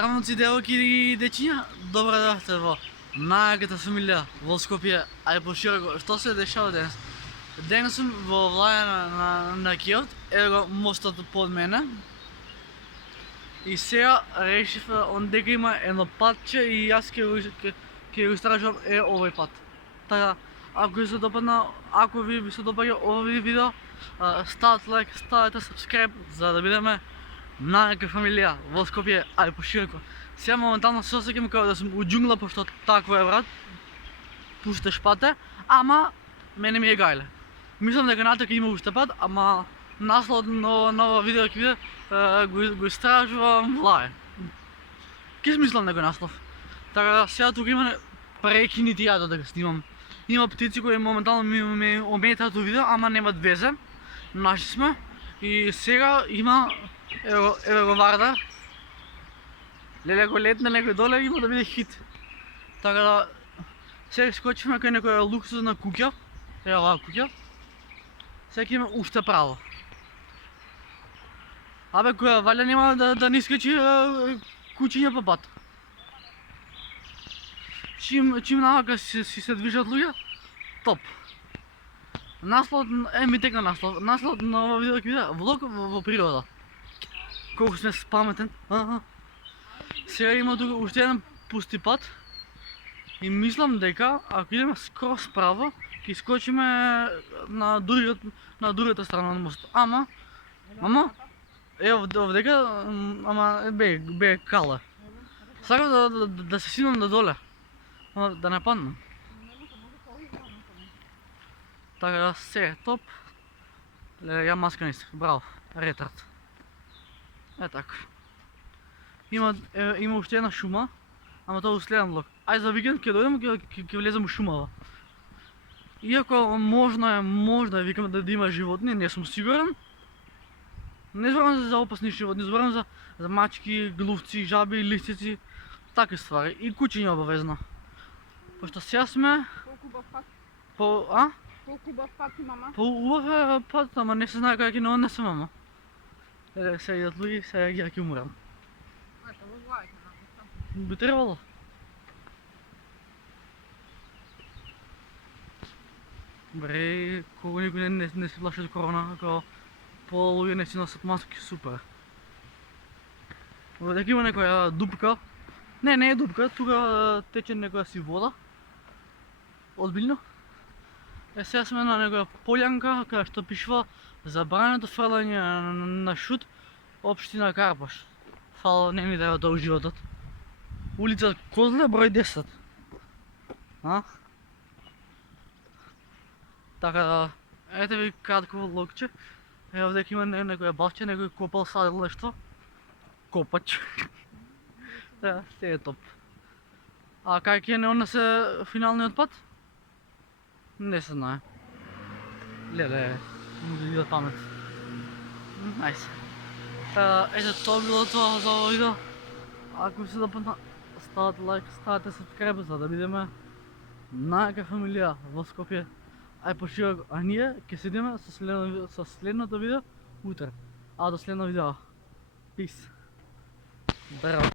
Здравноци, девојки и дечиња, добро дојдовте во најаката фамилија во Скопје, а и пошироко. Што се дешава денес? Денес сум во влаја на Киот, ево го мостот под мене. И сега решив дека има едно патче и јас ќе го истражувам овој пат. Така, ако ви се допадна, ако ви се допаѓа овој видео, ставете лайк, ставете subscribe за да бидеме најака фамилија во Скопје, а и пошироко. Сега моментално се осеќам како да сум у џунгла, пошто такво е, брат. Пушташ пате, ама мене ми е гајле. Мислам дека натака има уште пат, ама наслов нова видео ќе биде го истражувам влај. Ке смислам некој наслов. Така да сега тука има прекинити ја да го снимам. Има птици кои моментално ми ометаат у видео, ама немат везе. Наши сме. И сега има еве го Вардар. Леле го летне некој доле, има да биде хит. Така да сега скочиме кај некоја луксузна куќа. Ева оваа куќа. Сега има уште право. Абе, која валја нема да не искачи куќиња по пат. Чим навака си се движат луѓе, топ. Наслов, ми текна наслов. Наслов на ова видео ќе биде влог во природа. Колку сме паметен. Сега има тука уште еден пусти пат. И мислам дека ако идеме скроз право, ќе скочиме на другата страна на мостот. Ама овдека, ама бе кала. Сакам да се синам надоле. Ама да не паднам. Така да се топ. Ја маска не искам, браво, ретард. Е така. Има уште една шума, ама тоа следен влог. Ај за викенд ќе дојдем, ќе влезем у шумава. Иако можно е викам да има животни, не сум сигурен. Не зборам за опасни животни, зборам за мачки, глувци, жаби, лисици, такви ствари. И куќиња обавезно. Пошто сега сме... По-убав пат имаме. По-убав е пат, ама не се знае кај ќе не однесем, ама. Сега идат луѓе, сега ќе умрам. Ето, во влајте на Би требало. Бре, кога никој не се плаши од корона, ако луѓе не си носат маски, супер. Дека има некоја дупка. Не е дупка, тука тече некоја си вода. Одбилно. Сега сме на некоја полјанка, каја што пишува забрането фрлање на шут, општина Карпаш. Фала, не ми дава тоа животот. Улица Козле, број 10. Така да, ете ви кратко влогче. Ево дека има некоја бавче, некој копал садил нешто. Копач. Да, се е топ. А кај ќе не однесе финалниот пат? Не се знае. Леле, идат памет. Најс. Ете, тоа било тоа за ово видео. Ако ви се допадна, ставате лайк, ставате subscribe за да бидеме најака фамилија во Скопје. Ај пошироко, а ние ќе седиме со следното видео утре. А до следно видео. Peace. Здраво.